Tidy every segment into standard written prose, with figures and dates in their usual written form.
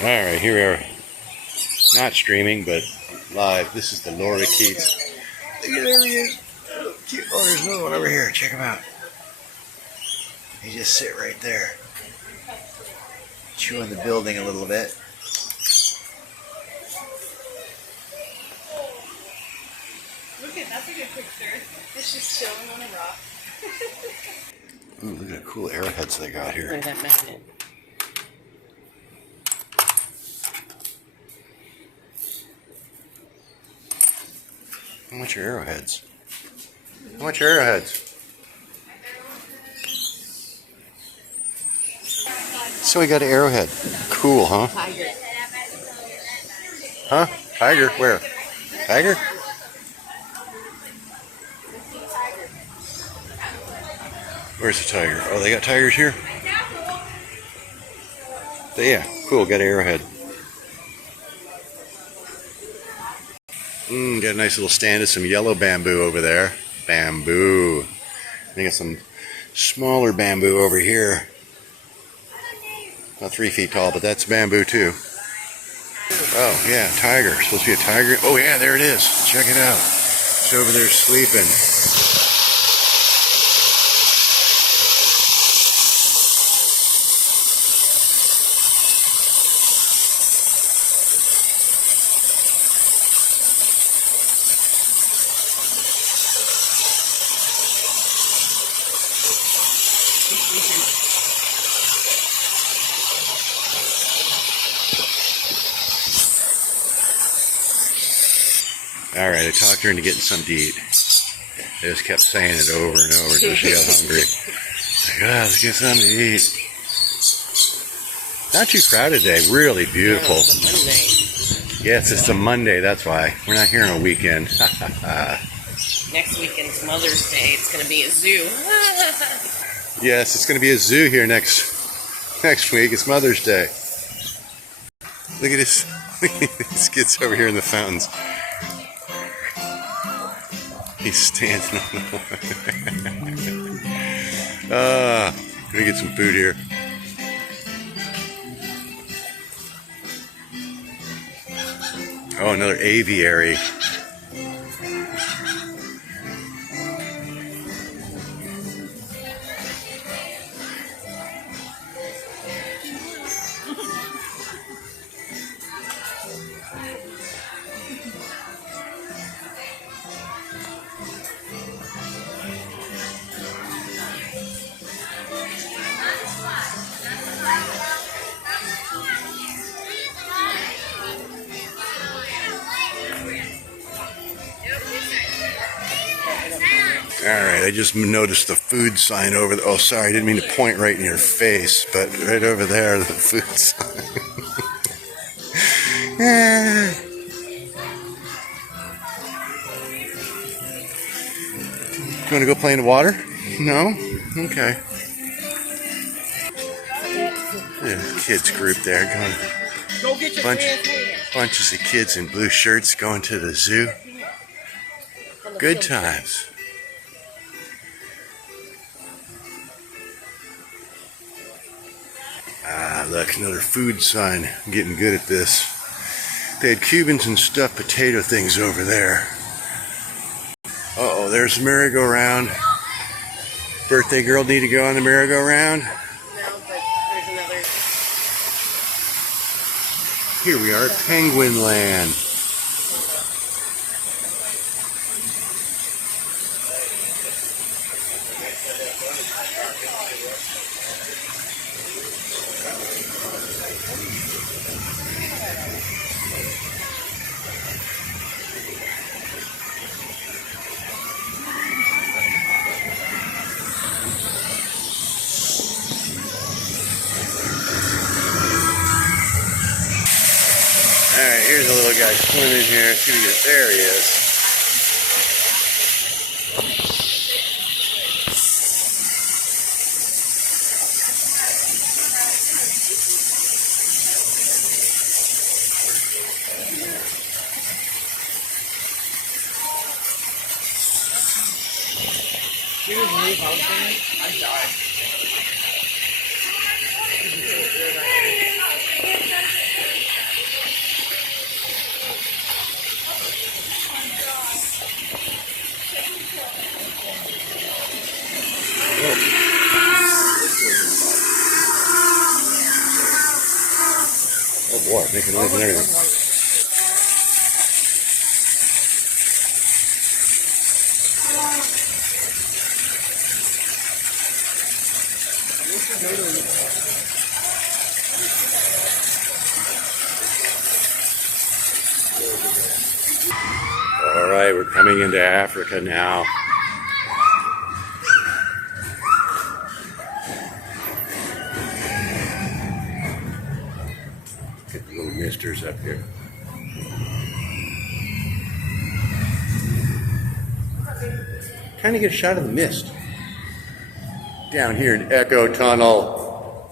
Alright, here we are. Not streaming, but live. This is the Lawry Keats. Look at there he is. Oh, cute. Oh, there's another one over here. Check him out. He just sit right there. Chewing the building a little bit. Look at that's a good picture. It's just chilling on a rock. Ooh, look at the cool arrowheads they got here. Look at that magnet. How much are arrowheads? How much are arrowheads? So we got an arrowhead. Cool, huh? Tiger. Huh? Tiger? Where? Tiger? Where's the tiger? Oh, they got tigers here? Yeah, cool. Got an arrowhead. Got a nice little stand of some yellow bamboo over there. Bamboo. I got some smaller bamboo over here. About 3 feet tall, but that's bamboo too. Oh, yeah, tiger. Supposed to be a tiger. Oh, yeah, there it is. Check it out. It's over there sleeping. Alright, I talked her into getting something to eat. I just kept saying it over and over until she got hungry. Like, let's get something to eat. Not too crowded today. Really beautiful. Yeah, it's a Monday. Yes, it's a Monday. That's why. We're not here on a weekend. Next weekend's Mother's Day. It's going to be a zoo. Yes, it's going to be a zoo here next week. It's Mother's Day. Look at this. These kids over here in the fountains. He's standing on the water. Let me get some food here. Oh, another aviary. Alright, I just noticed the food sign over there. Oh, sorry, I didn't mean to point right in your face, but right over there, the food sign. You want to go play in the water? No? Okay. Yeah, kids group there going. Bunches of kids in blue shirts going to the zoo. Good times. Look, another food sign. I'm getting good at this. They had Cubans and stuffed potato things over there. Uh-oh, there's the merry-go-round. Birthday girl need to go on the merry-go-round? No, but there's another. Here we are at Penguin Land. Alright, here's a little guy swimming here. See what he gets. There he is. She was really helping. I died. Oh boy, making noise and everything. All right, we're coming into Africa now. Get the little misters up here. Trying to get a shot of the mist. Down here in Echo Tunnel.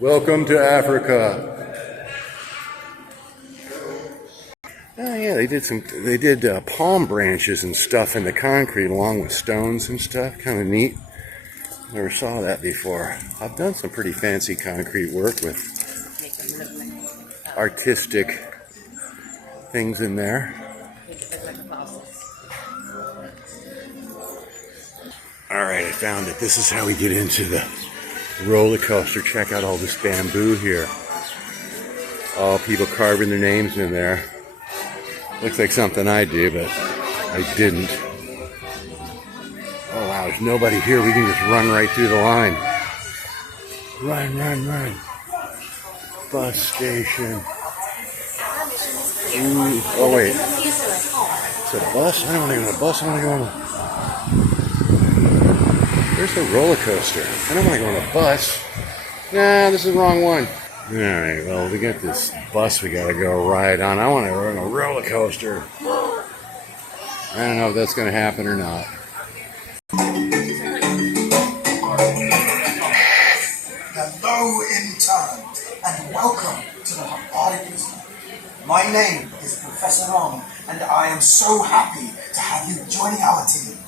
Welcome to Africa. Oh yeah, they did palm branches and stuff in the concrete along with stones and stuff. Kind of neat. Never saw that before. I've done some pretty fancy concrete work with artistic things in there. Alright, I found it. This is how we get into the roller coaster. Check out all this bamboo here. All people carving their names in there. Looks like something I do, but I didn't. Oh wow, there's nobody here. We can just run right through the line. Run, run, run. Bus station. Ooh, oh wait. It's a bus? I don't want to go on a bus. I want to go on a... Where's the roller coaster? I don't want to go on a bus. Nah, this is the wrong one. Alright, well, we got this bus we gotta go ride on. I want to run a roller coaster. I don't know if that's going to happen or not. Hello in turn, and welcome to the Park Zoo. My name is Professor Ron, and I am so happy to have you joining our team.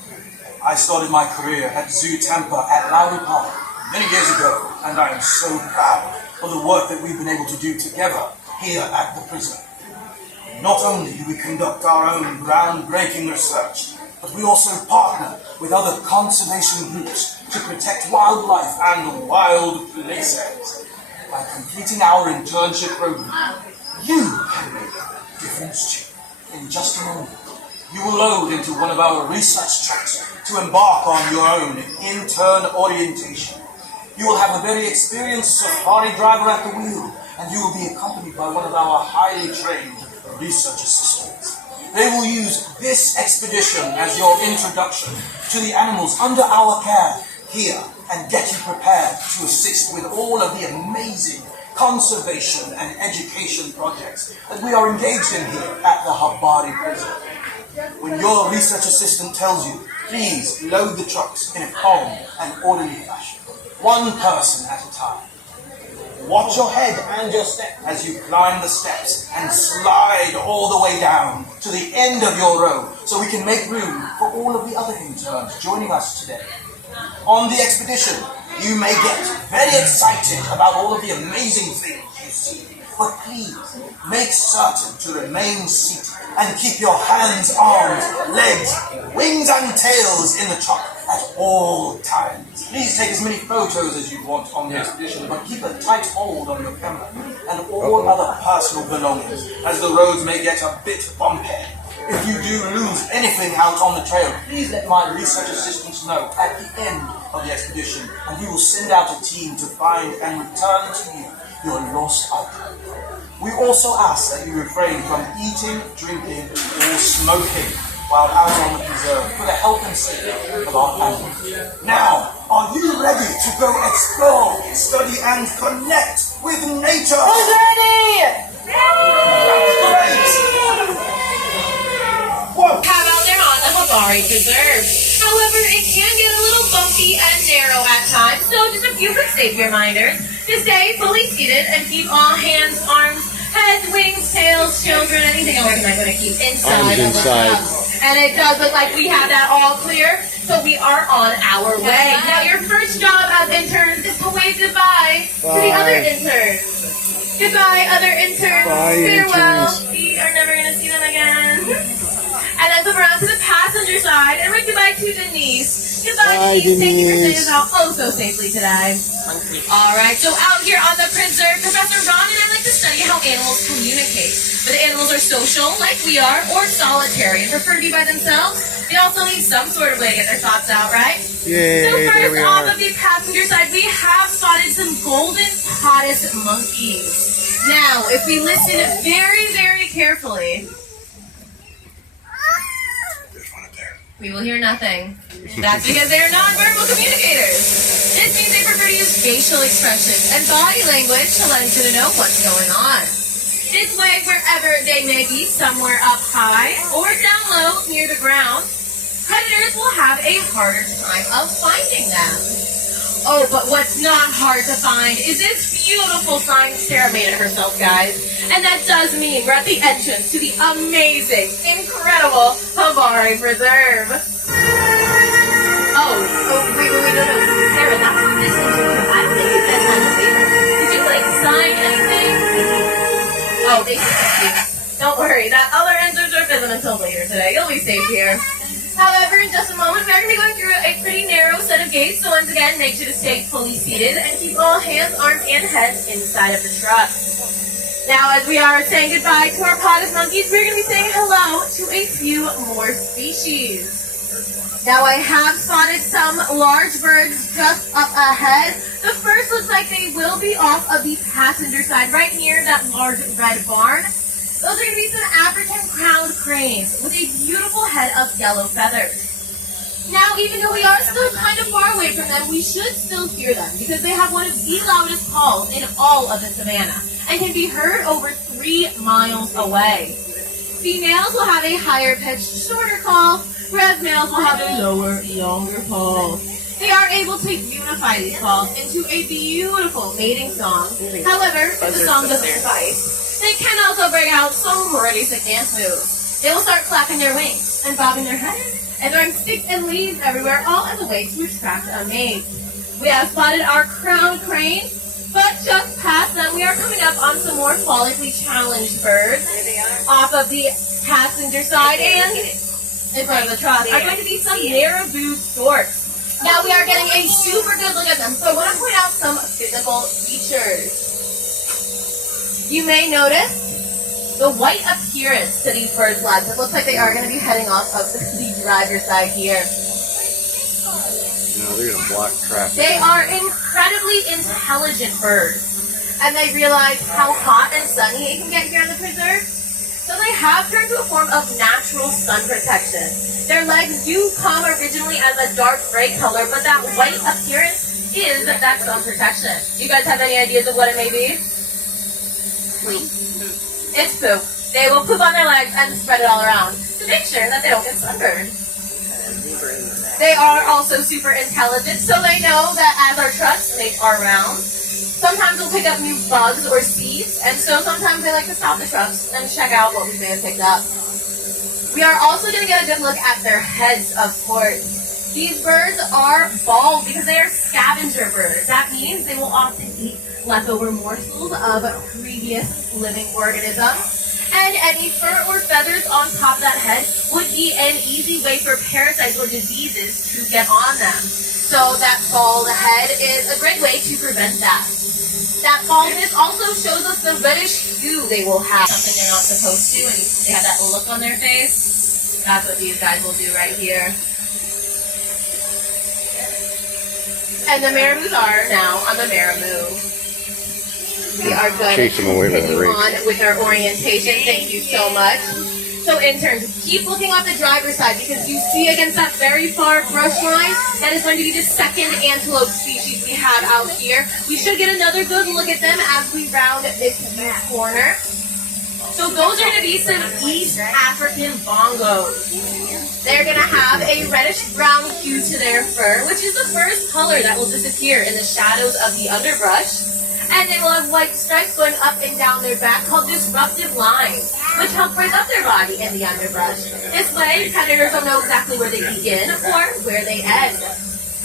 I started my career at Zoo Tampa at Lawry Park many years ago, and I am so proud of the work that we've been able to do together here at the prison. Not only do we conduct our own groundbreaking research, but we also partner with other conservation groups to protect wildlife and wild places. By completing our internship program, you can make a difference too. In just a moment, you will load into one of our research trucks to embark on your own intern orientation. You will have a very experienced safari driver at the wheel, and you will be accompanied by one of our highly trained research assistants. They will use this expedition as your introduction to the animals under our care here and get you prepared to assist with all of the amazing conservation and education projects that we are engaged in here at the Habari prison. When your research assistant tells you, please load the trucks in a calm and orderly fashion, one person at a time. Watch your head and your step as you climb the steps and slide all the way down to the end of your row so we can make room for all of the other interns joining us today. On the expedition, you may get very excited about all of the amazing things you see, but please make certain to remain seated and keep your hands, arms, legs, wings and tails in the truck at all times. Please take as many photos as you want on the expedition, but keep a tight hold on your camera and all other personal belongings, as the roads may get a bit bumpy. If you do lose anything out on the trail, please let my research assistants know at the end of the expedition, and we will send out a team to find and return to you your lost item. We also ask that you refrain from eating, drinking, or smoking while out on the preserve for the health and safety of our animals. Now, are you ready to go explore, study, and connect with nature? Who's ready? Whoa! How about they're on the Habari Preserve? However, it can get a little bumpy and narrow at times, so just a few quick safety reminders to stay fully seated and keep all hands, arms, heads, wings, tails, children, anything else you might want to keep inside of the tub. And it does look like we have that all clear, so we are on our way. Now, your first job as interns is to wave goodbye to the other interns. Goodbye, other interns. Bye, Farewell. interns. We are never going to see them again. And then come around to the passenger side and ring goodbye to Denise. Goodbye, Bye, Denise. Thank you for Denise. staying us out oh so safely today. Alright, so out here on the preserve, Professor Ron and I like to study how animals communicate. Whether animals are social, like we are, or solitary and prefer to be by themselves. They also need some sort of way to get their thoughts out, right? Yay, So there first we off are. of the passenger side, we have spotted some golden potus monkeys. Now, if we listen very, very carefully, There's one up there. we will hear nothing. That's because they are nonverbal communicators. This means they prefer to use facial expressions and body language to let each other know what's going on. This way, wherever they may be, somewhere up high or down low near the ground, predators will have a harder time of finding them. Oh, but what's not hard to find is this beautiful sign Sarah made it herself, guys. And that does mean we're at the entrance to the amazing, incredible Lawry Preserve. Oh, wait, no. Sarah, that's this entrance. I don't think it's that time of favor. Did you, sign anything? Oh, they should you. Don't worry, that other entrance isn't until later today. You'll be safe here. However, in just a moment, we're going to be going through a pretty narrow set of gates, so once again, make sure to stay fully seated and keep all hands, arms, and heads inside of the truck. Now, as we are saying goodbye to our potus monkeys, we're going to be saying hello to a few more species. Now, I have spotted some large birds just up ahead. The first looks like they will be off of the passenger side, right near that large red barn. Those are going to be some African crowned cranes with a beautiful head of yellow feathers. Now, even though we are still kind of far away from them, we should still hear them because they have one of the loudest calls in all of the savannah and can be heard over 3 miles away. Females will have a higher pitched, shorter call, whereas males will have a lower, younger call. They are able to unify these calls into a beautiful mating song. However, if the song doesn't suffice, they can also bring out some pretty sick dance moves. They will start clapping their wings and bobbing their heads and throwing sticks and leaves everywhere, all as a way to attract a mate. We have spotted our crowned crane, but just past them, we are coming up on some more follically challenged birds. Off of the passenger side and in front of the truck are going to be some narrow-boobed storks. Now we are getting a super good look at them, so I want to point out some physical features. You may notice the white appearance to these birds' legs. It looks like they are going to be heading off of the driver's side here. No, they're going to block traffic. They are incredibly intelligent birds, and they realize how hot and sunny it can get here in the preserve. So they have turned to a form of natural sun protection. Their legs do come originally as a dark gray color, but that white appearance is that sun protection. Do you guys have any ideas of what it may be? It's poop. They will poop on their legs and spread it all around to make sure that they don't get sunburned. They are also super intelligent, so they know that as our trucks make our rounds, sometimes we'll pick up new bugs or seeds, and so sometimes they like to stop the trucks and check out what we may have picked up. We are also going to get a good look at their heads, of course. These birds are bald because they are scavenger birds. That means they will often eat leftover morsels of previous living organisms. And any fur or feathers on top of that head would be an easy way for parasites or diseases to get on them. So that bald head is a great way to prevent that. That baldness also shows us the reddish hue they will have. Something they're not supposed to, and they have that look on their face. That's what these guys will do right here. And the marabous are now on the marabou. We are going to continue on with our orientation. Thank you so much. So interns, keep looking off the driver's side because you see against that very far brush line, that is going to be the second antelope species we have out here. We should get another good look at them as we round this corner. So those are going to be some East African bongos. They're going to have a reddish-brown hue to their fur, which is the first color that will disappear in the shadows of the underbrush. And they will have white stripes going up and down their back called disruptive lines, which help break up their body in the underbrush. This way, predators don't know exactly where they begin or where they end.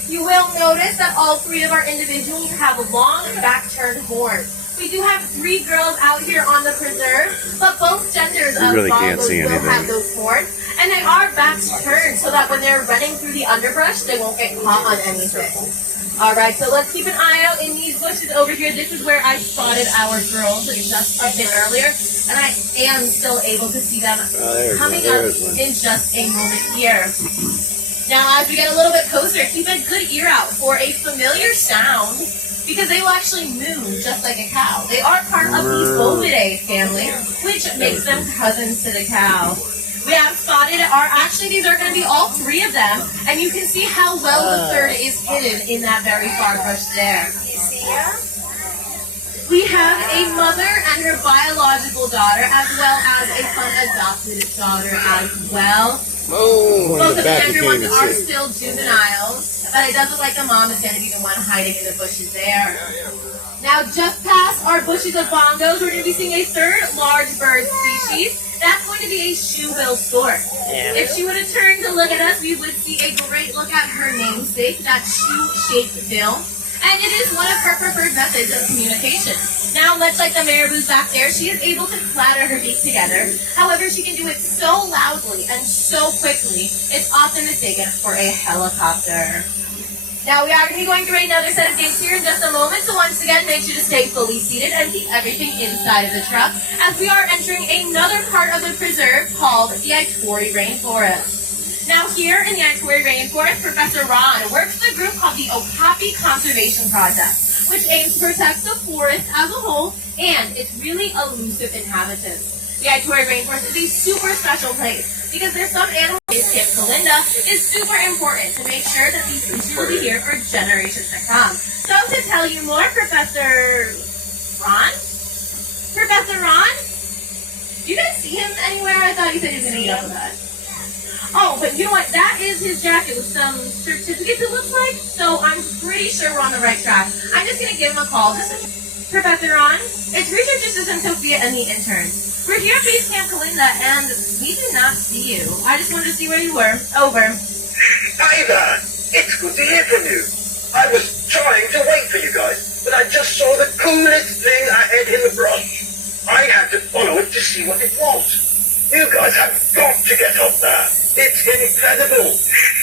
You will notice that all 3 of our individuals have long back-turned horns. We do have 3 girls out here on the preserve, but both genders of bongos will have those horns. And they are backs turned so that when they're running through the underbrush, they won't get caught on anything. All right, so let's keep an eye out in these bushes over here. This is where I spotted our girls just a bit earlier, and I am still able to see them coming up in just a moment here. Now, as we get a little bit closer, keep a good ear out for a familiar sound, because they will actually moo just like a cow. They are part of the Bovidae family, which makes them cousins to the cow. We have spotted these are going to be all three of them, and you can see how well the third is hidden in that very far bush there. You see ya? We have a mother and her biological daughter, as well as a fun adopted daughter as well. Oh, Both of the back younger ones you are see. still juveniles, but it does look like the mom is going to be the one hiding in the bushes there. Now, just past our bushes of bongos, we're going to be seeing a third large bird species. That's going to be a shoe-bill stork. If she would have turned to look at us, we would see a great look at her namesake, that shoe-shaped bill. And it is one of her preferred methods of communication. Now, much like the marabou's back there, she is able to clatter her beak together. However, she can do it so loudly and so quickly, it's often mistaken for a helicopter. Now, we are going to be going through another set of games here in just a moment, so once again, make sure to stay fully seated and keep everything inside of the truck, as we are entering another part of the preserve called the Ituri Rainforest. Now, here in the Ituri Rainforest, Professor Ron works with a group called the Okapi Conservation Project, which aims to protect the forest as a whole and its really elusive inhabitants. The Ituri Rainforest is a super special place because there's some animals. Camp Kalinda is super important to make sure that these species will be here for generations to come. So to tell you more, Professor Ron? Professor Ron? Do you guys see him anywhere? I thought he said he was going to eat up with us. Oh, but you know what? That is his jacket with some certificates, it looks like. So I'm pretty sure we're on the right track. I'm just going to give him a call. Professor Ron, it's Research Assistant Sophia and the interns. We're here at Base Camp Kalinda, and we did not see you. I just wanted to see where you were. Over. Hi there. It's good to hear from you. I was trying to wait for you guys, but I just saw the coolest thing ahead in the brush. I had to follow it to see what it was. You guys have got to get up there. It's incredible.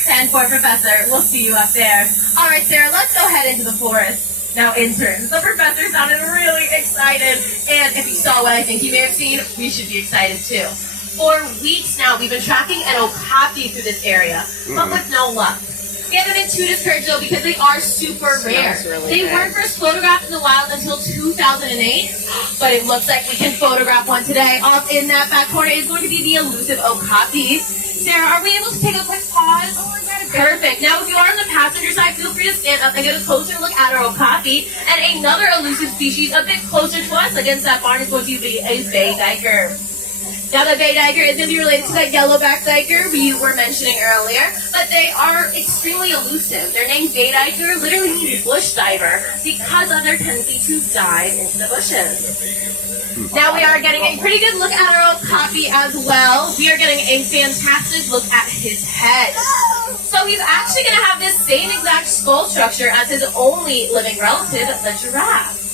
10-4, Professor. We'll see you up there. All right, Sarah, let's go head into the forest. Now, interns, the professor sounded really excited, and if you saw what I think you may have seen, we should be excited too. For weeks now, we've been tracking an okapi through this area, but with no luck. We haven't been too discouraged though because they are super rare. They weren't first photographed in the wild until 2008, but it looks like we can photograph one today. Off in that back corner is going to be the elusive okapi. Sarah, are we able to take a quick pause? Oh, I got it. Perfect. Now, if you are on the passenger side, feel free to stand up and get a closer look at our okapi. And another elusive species a bit closer to us against that barn is going to be a bay diker. Now, the bay diker is going to be related to that yellowback diker we were mentioning earlier, but they are extremely elusive. Their name, bay diker, literally means bush diver because of their tendency to dive into the bushes. Now we are getting a pretty good look at our okapi as well. We are getting a fantastic look at his head. So he's actually going to have this same exact skull structure as his only living relative, the giraffe.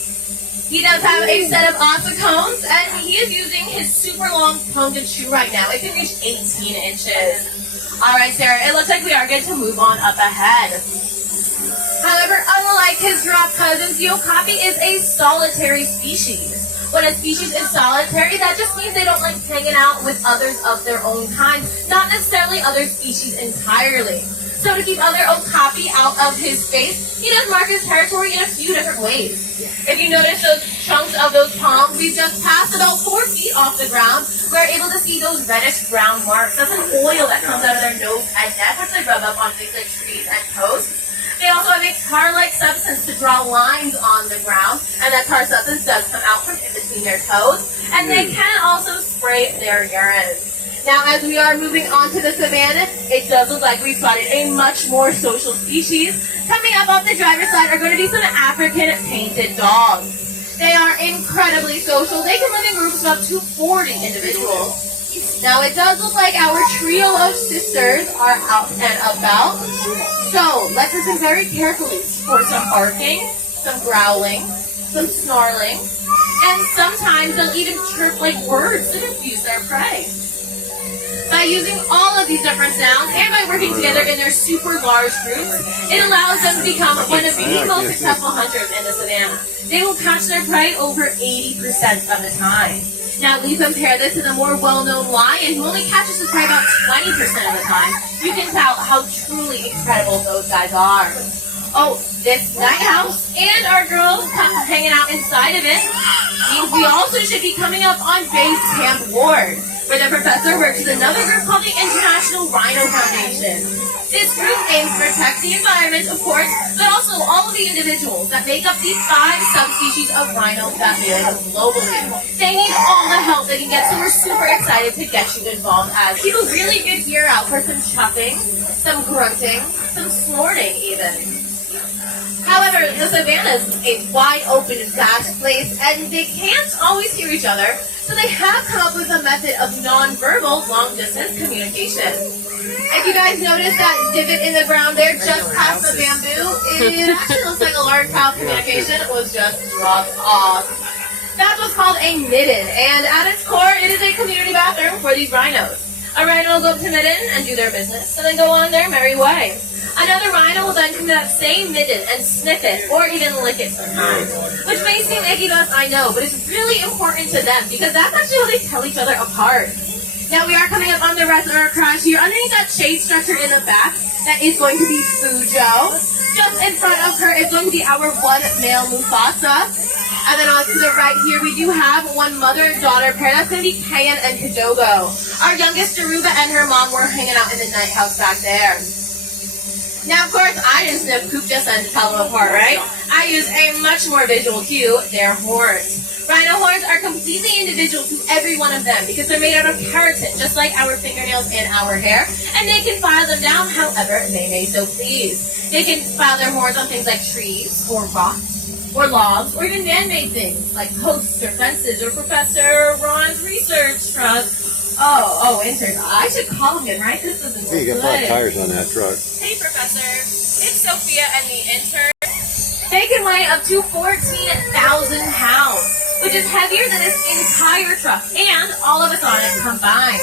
He does have a set of ossicones, and he is using his super long pointed shoe right now. It can reach 18 inches. All right, Sarah, it looks like we are going to move on up ahead. However, unlike his giraffe cousins, the okapi is a solitary species. When a species is solitary, that just means they don't like hanging out with others of their own kind, not necessarily other species entirely. So to keep other okapi out of his space, he does mark his territory in a few different ways. If you notice those chunks of those palms we've just passed about 4 feet off the ground, we're able to see those reddish brown marks. That's an oil that comes out of their nose and neck, which they rub up on things like trees and posts. They also have a tar-like substance to draw lines on the ground, and that tar substance does come out from in between their toes, and they can also spray their urine. Now, as we are moving on to the savannah, it does look like we spotted a much more social species. Coming up off the driver's side are going to be some African painted dogs. They are incredibly social. They can live in groups of up to 40 individuals. Now, it does look like our trio of sisters are out and about. So, let's listen very carefully for some barking, some growling, some snarling, and sometimes they'll even chirp like words to confuse their prey. By using all of these different sounds and by working together in their super large groups, it allows them to become one of the most successful hunters in the savannah. They will catch their prey over 80% of the time. Now, we compare this to the more well-known lion, who only catches his prey about 20% of the time. You can tell how truly incredible those guys are. Oh, this night house and our girls hanging out inside of it means we also should be coming up on Base Camp Ward, where the professor works with another group called the International Rhino Foundation. This group aims to protect the environment, of course, but also all of the individuals that make up the 5 subspecies of rhinos that live globally. They need all the help they can get, so we're super excited to get you involved as keep a really good ear out for some chuffing, some grunting, some snorting even. However, the savannah is a wide open, vast place, and they can't always hear each other, so they have come up with a method of non-verbal long-distance communication. If you guys notice that divot in the ground there, just past the bamboo, it actually looks like a large pile of communication was just dropped off. That's what's called a midden, and at its core, it is a community bathroom for these rhinos. A rhino will go up to midden and do their business, and then go on their merry way. Another rhino will then come to that same midden and sniff it, or even lick it sometimes. Which may seem icky to us, I know, but it's really important to them, because that's actually how they tell each other apart. Now we are coming up on the rest of our crash here. Underneath that shade structure in the back, that is going to be Fujo. Just in front of her is going to be our one male Mufasa. And then on to the right here, we do have one mother and daughter pair. That's going to be Kayan and Kadogo. Our youngest, Daruba, and her mom were hanging out in the night house back there. Now, of course, I didn't sniff poop just then to tell them apart, right? I use a much more visual cue, their horns. Rhino horns are completely individual to every one of them because they're made out of keratin, just like our fingernails and our hair, and they can file them down however they may so please. They can file their horns on things like trees, or rocks, or logs, or even man-made things like posts or fences, or Professor Ron's research truck. Oh, interns. I should call him in, right? This doesn't look Hey, you got good. flat tires on that truck. Hey, Professor. It's Sophia and the intern. They can weigh up to 14,000 pounds, which is heavier than this entire truck, and all of us on it combined.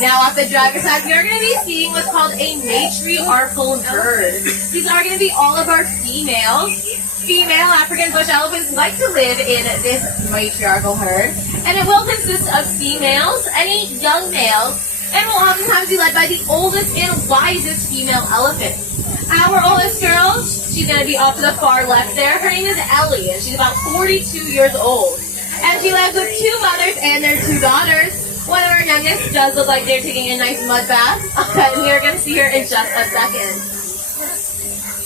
Now, off the driver's side, we are going to be seeing what's called a matriarchal herd. These are going to be all of our females. Female African bush elephants like to live in this matriarchal herd, and it will consist of females, any young males, and will oftentimes be led by the oldest and wisest female elephant. Our oldest girl, she's going to be off to the far left there. Her name is Ellie, and she's about 42 years old. And she lives with 2 mothers and their 2 daughters. One of our youngest does look like they're taking a nice mud bath, and we are going to see her in just a second.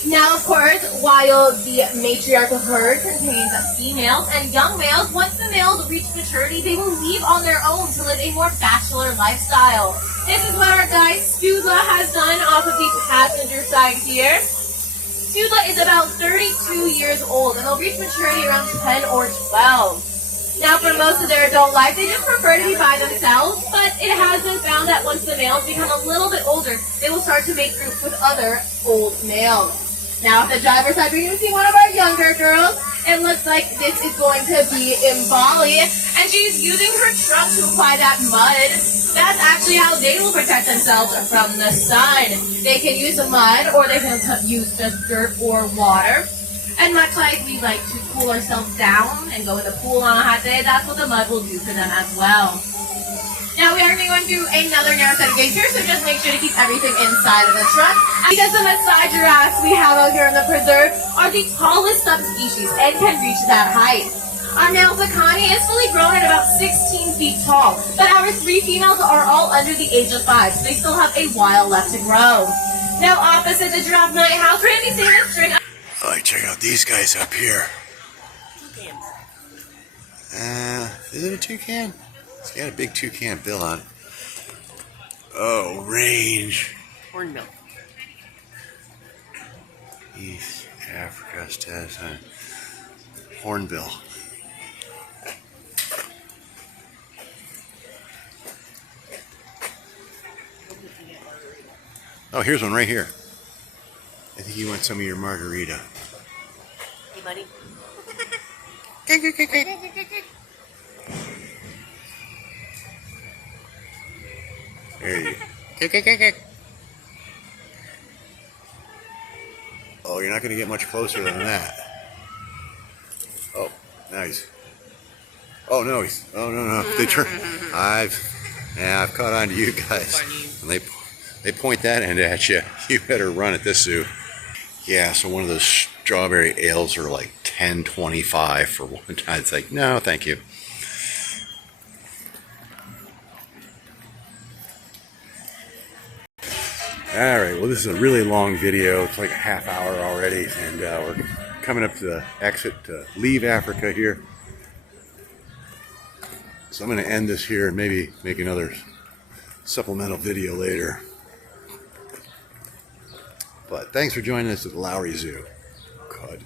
Now, of course, while the matriarchal herd contains females and young males, once the males reach maturity, they will leave on their own to live a more bachelor lifestyle. This is what our guy Studla has done off of the passenger side here. Studla is about 32 years old, and they'll reach maturity around 10 or 12. Now, for most of their adult life, they just prefer to be by themselves, but it has been found that once the males become a little bit older, they will start to make groups with other old males. Now, at the driver's side, we're going to see one of our younger girls. It looks like this is going to be Imbali, and she's using her trunk to apply that mud. That's actually how they will protect themselves from the sun. They can use the mud, or they can use just dirt or water. And much like we like to cool ourselves down and go in the pool on a hot day, that's what the mud will do for them as well. Now we are going to go and do another narrow set of gates here, so just make sure to keep everything inside of the truck. Because the Maasai giraffes we have out here in the preserve are the tallest subspecies and can reach that height. Our male Pakani is fully grown at about 16 feet tall, but our 3 females are all under the age of 5, so they still have a while left to grow. Now opposite the giraffe night house, we're going to be seeing a string. Oh, check out these guys up here. Is it a toucan? It's got a big toucan bill on it. Oh, range. Hornbill. East Africa, status on hornbill. Oh, here's one right here. I think you want some of your margarita. Hey, buddy. There Oh, you're not going to get much closer than that. Oh, nice. Oh no, oh no. They turn. I've caught on to you guys. And they point that end at you. You better run at this zoo. Yeah, so one of those strawberry ales are like $10.25 for one time. It's like, no, thank you. All right, well, this is a really long video. It's like a half hour already, and we're coming up to the exit to leave Africa here. So I'm going to end this here and maybe make another supplemental video later. But thanks for joining us at the Lawry Zoo. God.